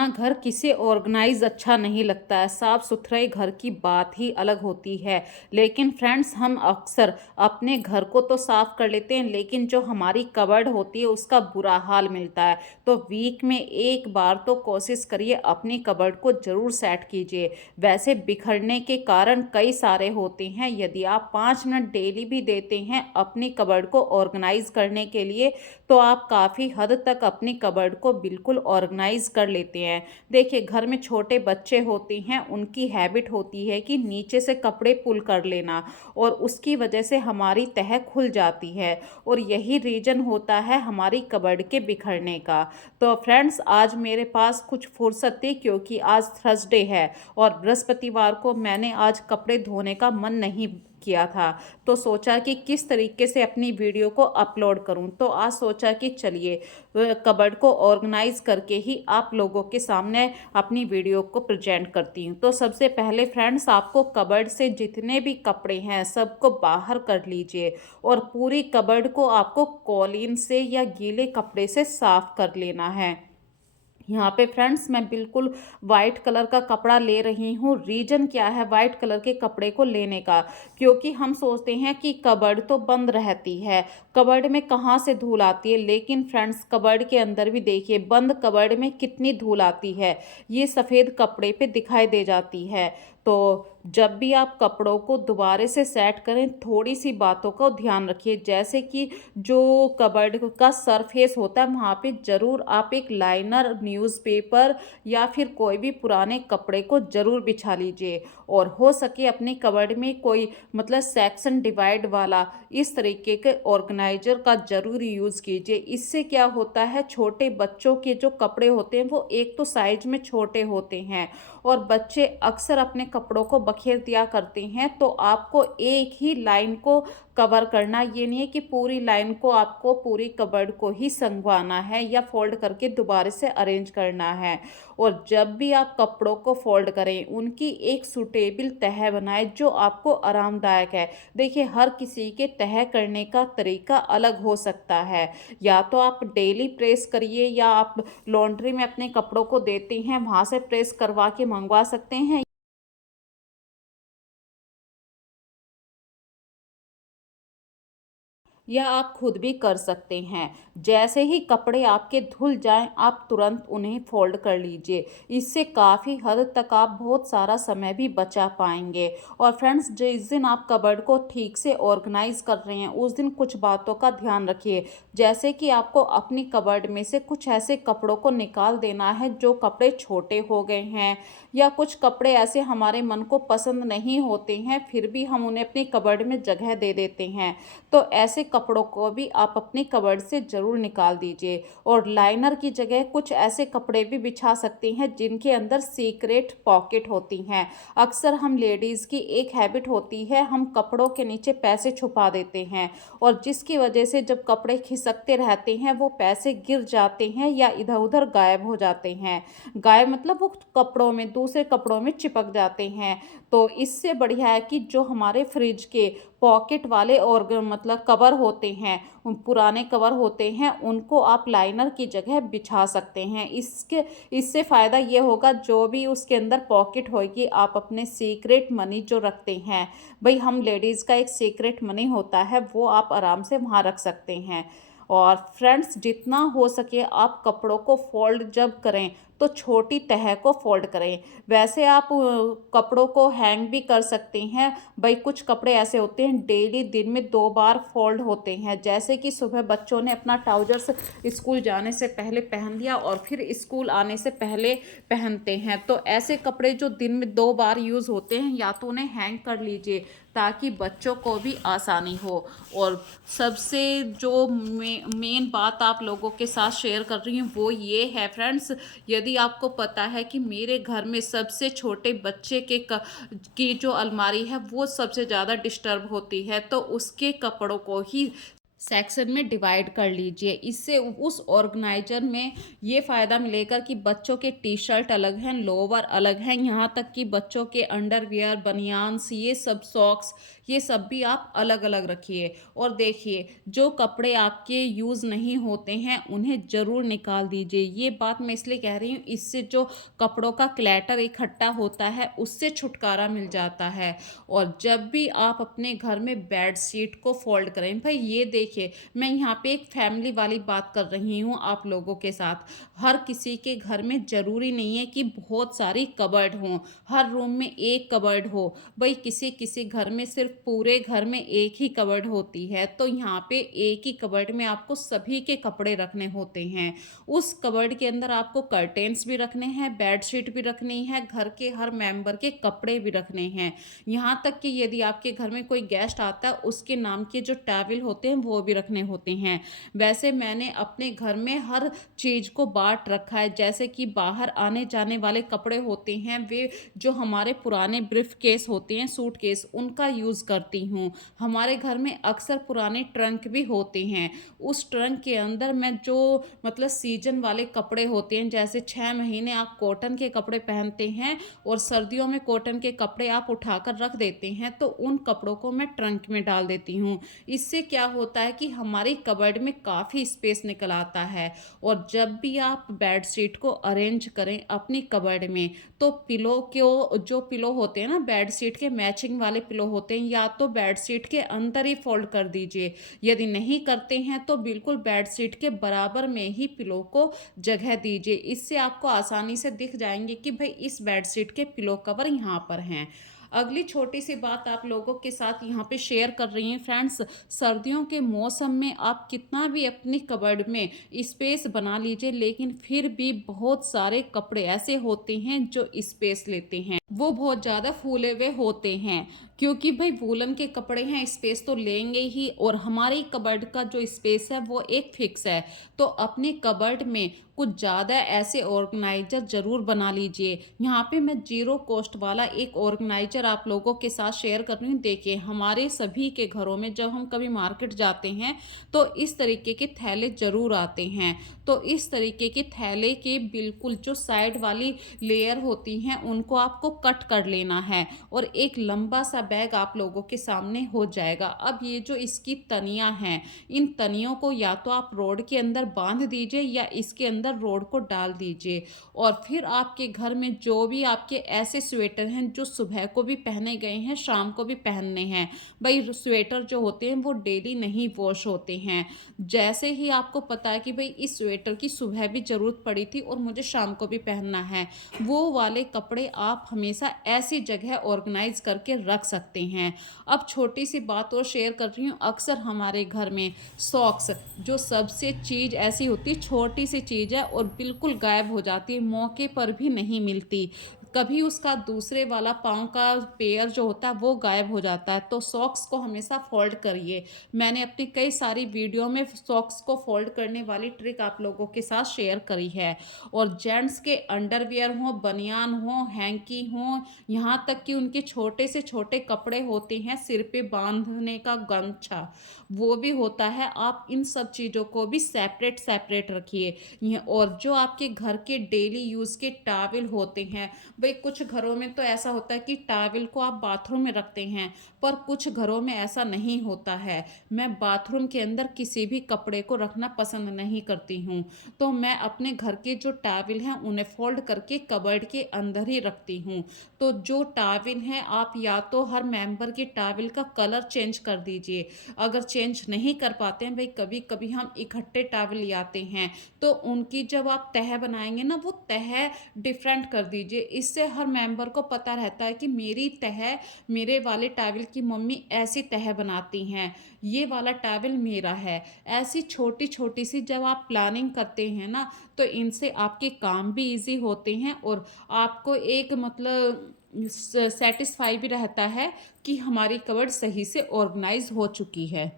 अपना घर किसे ऑर्गेनाइज अच्छा नहीं लगता है। साफ सुथराई घर की बात ही अलग होती है। लेकिन फ्रेंड्स, हम अक्सर अपने घर को तो साफ कर लेते हैं, लेकिन जो हमारी कबर्ड होती है उसका बुरा हाल मिलता है। तो वीक में एक बार तो कोशिश करिए, अपनी कबर्ड को जरूर सेट कीजिए। वैसे बिखरने के कारण कई सारे होते हैं। यदि आप 5 मिनट डेली भी देते हैं अपनी कबर्ड को ऑर्गेनाइज करने के लिए, तो आप काफ़ी हद तक अपनी कबर्ड को बिल्कुल ऑर्गेनाइज कर लेते हैं। देखिए, घर में छोटे बच्चे होते हैं, उनकी हैबिट होती है कि नीचे से कपड़े पुल कर लेना, और उसकी वजह से हमारी तह खुल जाती है, और यही रीज़न होता है हमारी कबर्ड के बिखरने का। तो फ्रेंड्स, आज मेरे पास कुछ फुर्सत थी, क्योंकि आज थर्सडे है और बृहस्पतिवार को मैंने आज कपड़े धोने का मन नहीं किया था। तो सोचा कि किस तरीके से अपनी वीडियो को अपलोड करूं। तो आज सोचा कि चलिए, कबर्ड को ऑर्गेनाइज करके ही आप लोगों के सामने अपनी वीडियो को प्रेजेंट करती हूं। तो सबसे पहले फ्रेंड्स, आपको कबर्ड से जितने भी कपड़े हैं सबको बाहर कर लीजिए, और पूरी कबर्ड को आपको कॉलीन से या गीले कपड़े से साफ कर लेना है। यहाँ पे फ्रेंड्स, मैं बिल्कुल वाइट कलर का कपड़ा ले रही हूँ। रीजन क्या है वाइट कलर के कपड़े को लेने का? क्योंकि हम सोचते हैं कि कबर्ड तो बंद रहती है, कबर्ड में कहाँ से धूल आती है। लेकिन फ्रेंड्स, कबर्ड के अंदर भी देखिए, बंद कबर्ड में कितनी धूल आती है, ये सफ़ेद कपड़े पे दिखाई दे जाती है। तो जब भी आप कपड़ों को दोबारा से सेट करें, थोड़ी सी बातों का ध्यान रखिए। जैसे कि जो कबर्ड का सरफेस होता है, वहाँ पे ज़रूर आप एक लाइनर, न्यूज़पेपर या फिर कोई भी पुराने कपड़े को ज़रूर बिछा लीजिए। और हो सके अपनी कबर्ड में कोई मतलब सेक्शन डिवाइड वाला इस तरीके के ऑर्गेनाइजर का ज़रूर यूज़ कीजिए। इससे क्या होता है, छोटे बच्चों के जो कपड़े होते हैं वो एक तो साइज में छोटे होते हैं, और बच्चे अक्सर अपने कपड़ों को बखेर दिया करते हैं। तो आपको एक ही लाइन को कवर करना, ये नहीं है कि पूरी लाइन को आपको पूरी कबर्ड को ही संगवाना है या फोल्ड करके दोबारा से अरेंज करना है। और जब भी आप कपड़ों को फोल्ड करें, उनकी एक सूटेबल तह बनाएं जो आपको आरामदायक है। देखिए, हर किसी के तह करने का तरीका अलग हो सकता है। या तो आप डेली प्रेस करिए, या आप लॉन्ड्री में अपने कपड़ों को देते हैं, वहाँ से प्रेस करवा के मंगवा सकते हैं। या आप खुद भी कर सकते हैं। जैसे ही कपड़े आपके धुल जाएं, आप तुरंत उन्हें फोल्ड कर लीजिए। इससे काफ़ी हद तक आप बहुत सारा समय भी बचा पाएंगे। और फ्रेंड्स, जिस दिन आप कबर्ड को ठीक से ऑर्गेनाइज कर रहे हैं, उस दिन कुछ बातों का ध्यान रखिए। जैसे कि आपको अपनी कबर्ड में से कुछ ऐसे कपड़ों को निकाल देना है जो कपड़े छोटे हो गए हैं, या कुछ कपड़े ऐसे हमारे मन को पसंद नहीं होते हैं, फिर भी हम उन्हें अपनी कबर्ड में जगह दे देते हैं। तो ऐसे कपड़ों को भी आप अपनी कबर्ड से ज़रूर निकाल दीजिए। और लाइनर की जगह कुछ ऐसे कपड़े भी बिछा सकते हैं जिनके अंदर सीक्रेट पॉकेट होती हैं। अक्सर हम लेडीज़ की एक हैबिट होती है, हम कपड़ों के नीचे पैसे छुपा देते हैं, और जिसकी वजह से जब कपड़े खिसकते रहते हैं वो पैसे गिर जाते हैं या इधर उधर गायब हो जाते हैं। गायब मतलब वो कपड़ों में, दूसरे कपड़ों में चिपक जाते हैं। तो इससे बढ़िया है कि जो हमारे फ्रिज के पॉकेट वाले और मतलब कवर होते हैं, पुराने कवर होते हैं, उनको आप लाइनर की जगह बिछा सकते हैं। इससे फ़ायदा ये होगा, जो भी उसके अंदर पॉकेट होगी, आप अपने सीक्रेट मनी जो रखते हैं, भाई हम लेडीज़ का एक सीक्रेट मनी होता है, वो आप आराम से वहाँ रख सकते हैं। और फ्रेंड्स, जितना हो सके आप कपड़ों को फोल्ड जब करें तो छोटी तह को फोल्ड करें। वैसे आप कपड़ों को हैंग भी कर सकते हैं। भाई कुछ कपड़े ऐसे होते हैं डेली दिन में 2 बार फोल्ड होते हैं। जैसे कि सुबह बच्चों ने अपना ट्राउजर्स स्कूल जाने से पहले पहन लिया, और फिर स्कूल आने से पहले पहनते हैं। तो ऐसे कपड़े जो दिन में 2 बार यूज़ होते हैं, या तो उन्हें हैंग कर लीजिए ताकि बच्चों को भी आसानी हो। और सबसे जो मेन बात आप लोगों के साथ शेयर कर रही हूँ वो ये है फ्रेंड्स, यदि आपको पता है कि मेरे घर में सबसे छोटे बच्चे की जो अलमारी है वो सबसे ज़्यादा डिस्टर्ब होती है, तो उसके कपड़ों को ही सेक्शन में डिवाइड कर लीजिए। इससे उस ऑर्गेनाइजर में ये फ़ायदा मिलेगा कि बच्चों के टी शर्ट अलग हैं, लोअर अलग हैं, यहाँ तक कि बच्चों के अंडरवियर, बनियान्स, ये सब सॉक्स, ये सब भी आप अलग अलग रखिए। और देखिए, जो कपड़े आपके यूज़ नहीं होते हैं उन्हें ज़रूर निकाल दीजिए। ये बात मैं इसलिए कह रही हूँ, इससे जो कपड़ों का क्लैटर इकट्ठा होता है उससे छुटकारा मिल जाता है। और जब भी आप अपने घर में बेड शीट को फोल्ड करें, भाई ये देखिए, मैं यहाँ पे एक फैमिली वाली बात कर रही हूँ आप लोगों के साथ। हर किसी के घर में ज़रूरी नहीं है कि बहुत सारी कबर्ड हों, हर रूम में एक कबर्ड हो। भाई किसी किसी घर में सिर्फ पूरे घर में एक ही कबर्ड होती है, तो यहाँ पे एक ही कबर्ड में आपको सभी के कपड़े रखने होते हैं। उस कबर्ड के अंदर आपको कर्टेन्स भी रखने हैं, बेडशीट भी रखनी है, घर के हर मेंबर के कपड़े भी रखने हैं। यहाँ तक कि यदि आपके घर में कोई गेस्ट आता है उसके नाम के जो टॉवल होते हैं वो भी रखने होते हैं। वैसे मैंने अपने घर में हर चीज़ को बाँट रखा है, जैसे कि बाहर आने जाने वाले कपड़े होते हैं वे जो हमारे पुराने ब्रीफ केस होते हैं, सूटकेस, उनका यूज़ करती हूँ। हमारे घर में अक्सर पुराने ट्रंक भी होते हैं, उस ट्रंक के अंदर मैं जो मतलब सीजन वाले कपड़े होते हैं, जैसे 6 महीने आप कॉटन के कपड़े पहनते हैं और सर्दियों में कॉटन के कपड़े आप उठाकर रख देते हैं, तो उन कपड़ों को मैं ट्रंक में डाल देती हूँ। इससे क्या होता है कि हमारी कबर्ड में काफ़ी स्पेस निकल आता है। और जब भी आप बेड शीट को अरेंज करें अपनी कबर्ड में, तो पिलो को जो पिलो होते हैं ना बेड शीट के मैचिंग वाले पिलो होते हैं, या तो बेड शीट के अंदर ही फोल्ड कर दीजिए। यदि नहीं करते हैं तो बिल्कुल बेड शीट के बराबर में ही पिलो को जगह दीजिए। इससे आपको आसानी से दिख जाएंगे कि भाई इस बेड शीट के पिलो कवर यहाँ पर हैं। अगली छोटी सी बात आप लोगों के साथ यहाँ पे शेयर कर रही हैं फ्रेंड्स। सर्दियों के मौसम में आप कितना भी अपनी कबर्ड में स्पेस बना लीजिए, लेकिन फिर भी बहुत सारे कपड़े ऐसे होते हैं जो स्पेस लेते हैं, वो बहुत ज़्यादा फूले हुए होते हैं। क्योंकि भाई वूलन के कपड़े हैं, स्पेस तो लेंगे ही, और हमारी कबर्ड का जो स्पेस है वो एक फिक्स है। तो अपनी कबर्ड में कुछ ज़्यादा ऐसे ऑर्गेनाइजर ज़रूर बना लीजिए। यहाँ पे मैं जीरो कॉस्ट वाला एक ऑर्गेनाइजर आप लोगों के साथ शेयर कर रही हूँ। देखिए, हमारे सभी के घरों में जब हम कभी मार्केट जाते हैं तो इस तरीके के थैले ज़रूर आते हैं। तो इस तरीके के थैले के बिल्कुल जो साइड वाली लेयर होती हैं उनको आपको कट कर लेना है, और एक लंबा सा बैग आप लोगों के सामने हो जाएगा। अब ये जो इसकी तनियाँ हैं, इन तनियों को या तो आप रोड के अंदर बांध दीजिए या इसके अंदर रोड को डाल दीजिए। और फिर आपके घर में जो भी आपके ऐसे स्वेटर हैं जो सुबह को भी पहने गए हैं, शाम को भी पहनने हैं, भाई स्वेटर जो होते हैं वो डेली नहीं वॉश होते हैं। जैसे ही आपको पता है कि भाई इस स्वेटर की सुबह भी ज़रूरत पड़ी थी और मुझे शाम को भी पहनना है, वो वाले कपड़े आप हमेशा ऐसी जगह ऑर्गेनाइज करके रख सकते हैं। अब छोटी सी बात और शेयर कर रही हूँ। अक्सर हमारे घर में सॉक्स, जो सबसे चीज़ ऐसी होती है, छोटी सी चीज़ है और बिल्कुल गायब हो जाती है, मौके पर भी नहीं मिलती। कभी उसका दूसरे वाला पाँव का पेयर जो होता है वो गायब हो जाता है। तो सॉक्स को हमेशा फोल्ड करिए। मैंने अपनी कई सारी वीडियो में सॉक्स को फोल्ड करने वाली ट्रिक आप लोगों के साथ शेयर करी है। और जेंट्स के अंडरवियर हों, बनियान हों, हैंकी हों, यहाँ तक कि उनके छोटे से छोटे कपड़े होते हैं, सिर पे बांधने का गमछा, वो भी होता है। आप इन सब चीज़ों को भी सेपरेट सेपरेट रखिए। और जो आपके घर के डेली यूज़ के टॉवल होते हैं, भाई कुछ घरों में तो ऐसा होता है कि टॉवल को आप बाथरूम में रखते हैं, पर कुछ घरों में ऐसा नहीं होता है। मैं बाथरूम के अंदर किसी भी कपड़े को रखना पसंद नहीं करती हूँ, तो मैं अपने घर के जो टॉवल हैं उन्हें फोल्ड करके कबर्ड के अंदर ही रखती हूँ। तो जो टॉवल हैं आप या तो हर मेंबर के टॉवल का कलर चेंज कर दीजिए। अगर चेंज नहीं कर पाते हैं, भाई कभी कभी हम इकट्ठे टॉवल ले आते हैं, तो उनकी जब आप तह बनाएंगे ना, वो तह डिफरेंट कर दीजिए। इससे हर मेंबर को पता रहता है कि मेरी तह, मेरे वाले टॉवल की मम्मी ऐसी तह बनाती हैं, ये वाला टॉवल मेरा है। ऐसी छोटी छोटी सी जब आप प्लानिंग करते हैं ना, तो इनसे आपके काम भी इजी होते हैं और आपको एक मतलब सेटिस्फाई भी रहता है कि हमारी कबर्ड सही से ऑर्गेनाइज हो चुकी है।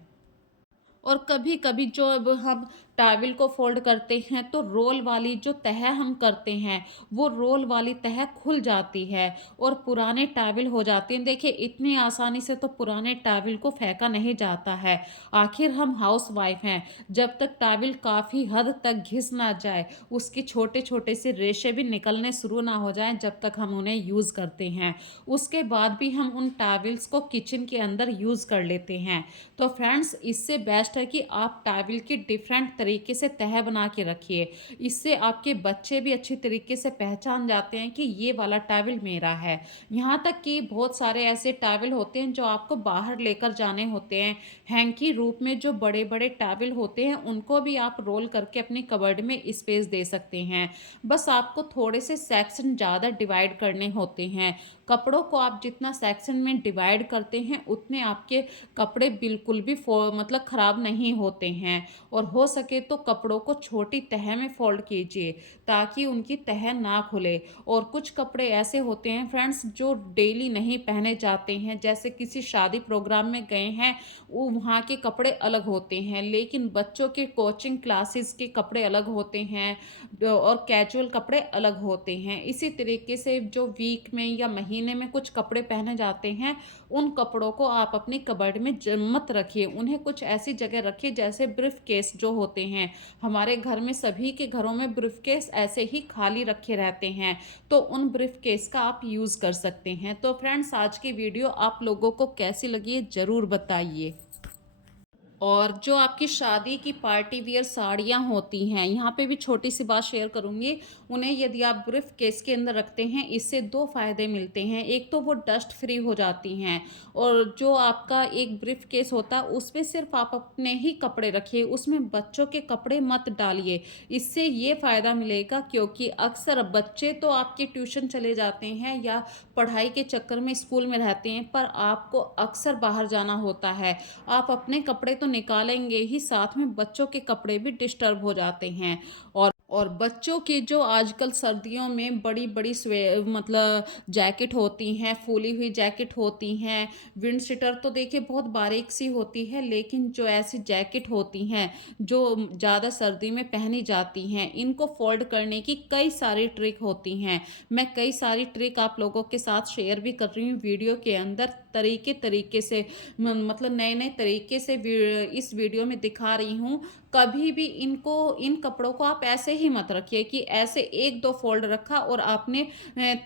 और कभी कभी जो अब हम टॉवल को फोल्ड करते हैं तो रोल वाली जो तह हम करते हैं वो रोल वाली तह खुल जाती है और पुराने टॉवल हो जाते हैं। देखिए इतनी आसानी से तो पुराने टॉवल को फेंका नहीं जाता है। आखिर हम हाउस वाइफ हैं, जब तक टॉवल काफ़ी हद तक घिस ना जाए, उसके छोटे छोटे से रेशे भी निकलने शुरू ना हो जाएं, जब तक हम उन्हें यूज़ करते हैं उसके बाद भी हम उन टॉवल्स को किचन के अंदर यूज़ कर लेते हैं। तो फ्रेंड्स इससे बेस्ट है कि आप टॉवल की डिफरेंट तरीके से तह बना के रखिए। इससे आपके बच्चे भी अच्छी तरीके से पहचान जाते हैं कि ये वाला टॉवल मेरा है। यहाँ तक कि बहुत सारे ऐसे टॉवल होते हैं जो आपको बाहर लेकर जाने होते हैं। हैंकी रूप में जो बड़े बड़े टॉवल होते हैं उनको भी आप रोल करके अपनी कबर्ड में स्पेस दे सकते हैं। बस आपको थोड़े से सेक्शन ज़्यादा डिवाइड करने होते हैं। कपड़ों को आप जितना सेक्शन में डिवाइड करते हैं उतने आपके कपड़े बिल्कुल भी मतलब ख़राब नहीं होते हैं। और हो सके तो कपड़ों को छोटी तह में फोल्ड कीजिए ताकि उनकी तह ना खुले। और कुछ कपड़े ऐसे होते हैं फ्रेंड्स जो डेली नहीं पहने जाते हैं, जैसे किसी शादी प्रोग्राम में गए हैं, वो वहाँ के कपड़े अलग होते हैं, लेकिन बच्चों के कोचिंग क्लासेस के कपड़े अलग होते हैं और कैजुअल कपड़े अलग होते हैं। इसी तरीके से जो वीक में या महीने में कुछ कपड़े पहने जाते हैं, उन कपड़ों को आप अपनी कबर्ड में मत रखिए। उन्हें कुछ ऐसी जगह रखिए जैसे ब्रीफ केस जो होते हैं। हमारे घर में सभी के घरों में ब्रीफ केस ऐसे ही खाली रखे रहते हैं, तो उन ब्रीफ केस का आप यूज़ कर सकते हैं। तो फ्रेंड्स आज की वीडियो आप लोगों को कैसी लगी ज़रूर बताइए। और जो आपकी शादी की पार्टी वियर साड़ियाँ होती हैं, यहाँ पे भी छोटी सी बात शेयर करूँगी। उन्हें यदि आप ब्रीफ केस के अंदर रखते हैं, इससे दो फ़ायदे मिलते हैं। एक तो वो डस्ट फ्री हो जाती हैं, और जो आपका एक ब्रीफ केस होता है उसमें सिर्फ आप अपने ही कपड़े रखिए, उसमें बच्चों के कपड़े मत डालिए। इससे ये फ़ायदा मिलेगा क्योंकि अक्सर बच्चे तो आपके ट्यूशन चले जाते हैं या पढ़ाई के चक्कर में स्कूल में रहते हैं, पर आपको अक्सर बाहर जाना होता है। आप अपने कपड़े तो निकालेंगे ही, साथ में बच्चों के कपड़े भी डिस्टर्ब हो जाते हैं। और बच्चों की जो आजकल सर्दियों में बड़ी बड़ी स्वे मतलब जैकेट होती हैं, फूली हुई जैकेट होती हैं। विंड शीटर तो देखिए बहुत बारीक सी होती है, लेकिन जो ऐसी जैकेट होती हैं जो ज़्यादा सर्दी में पहनी जाती हैं, इनको फोल्ड करने की कई सारी ट्रिक होती हैं। मैं कई सारी ट्रिक आप लोगों के साथ शेयर भी कर रही हूँ वीडियो के अंदर, तरीके तरीके से मतलब नए नए तरीके से इस वीडियो में दिखा रही हूँ। कभी भी इनको इन कपड़ों को आप ऐसे ही मत रखिए कि ऐसे एक दो फोल्ड रखा और आपने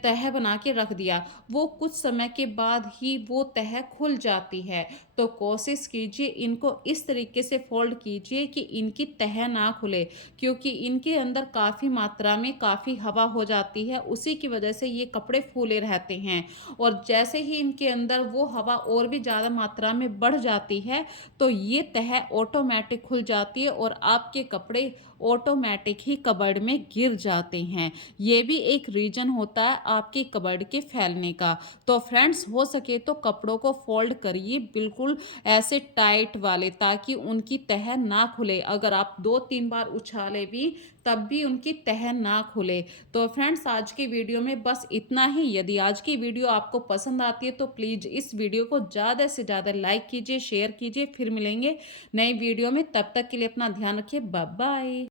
तह बना के रख दिया, वो कुछ समय के बाद ही वो तह खुल जाती है। तो कोशिश कीजिए इनको इस तरीके से फोल्ड कीजिए कि इनकी तह ना खुले, क्योंकि इनके अंदर काफ़ी मात्रा में काफ़ी हवा हो जाती है, उसी की वजह से ये कपड़े फूले रहते हैं। और जैसे ही इनके अंदर वो हवा और भी ज़्यादा मात्रा में बढ़ जाती है, तो ये तह ऑटोमेटिक खुल जाती है और आपके कपड़े ऑटोमेटिक ही कबर्ड में गिर जाते हैं। ये भी एक रीज़न होता है आपके कबर्ड के फैलने का। तो फ्रेंड्स हो सके तो कपड़ों को फोल्ड करिए बिल्कुल ऐसे टाइट वाले, ताकि उनकी तह ना खुले। अगर आप 2-3 बार उछाले भी तब भी उनकी तह ना खुले। तो फ्रेंड्स आज की वीडियो में बस इतना ही। यदि आज की वीडियो आपको पसंद आती है तो प्लीज़ इस वीडियो को ज़्यादा से ज़्यादा लाइक कीजिए, शेयर कीजिए। फिर मिलेंगे नई वीडियो में, तब तक के लिए अपना ध्यान रखिए। Bye bye.